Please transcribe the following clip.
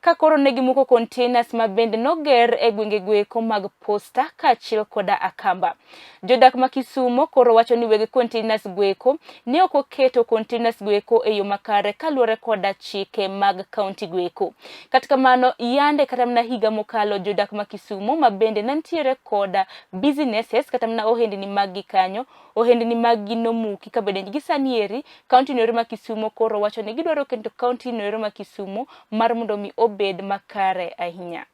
kakoro ne gimuko containers mabende noger e gwenge gweko mag posta kaachiel koda Akamba. Jodak ma Kisumo koro wacho ni weg containers gweko ne ok oketo containers gweko e yo makare kalure koda chike mag county gweko. Kata kamano yande kata mna higa mokalo jodak ma Kisumo mabende nantiere koda businesses kata mna ohendni mag gikanyo ohendni mag ginomuki kabede gisanieri county nore ma Kisumo koro wacho ni gidwaro kento county nore ma Kisumo mar mondo mi obed makare ahinya.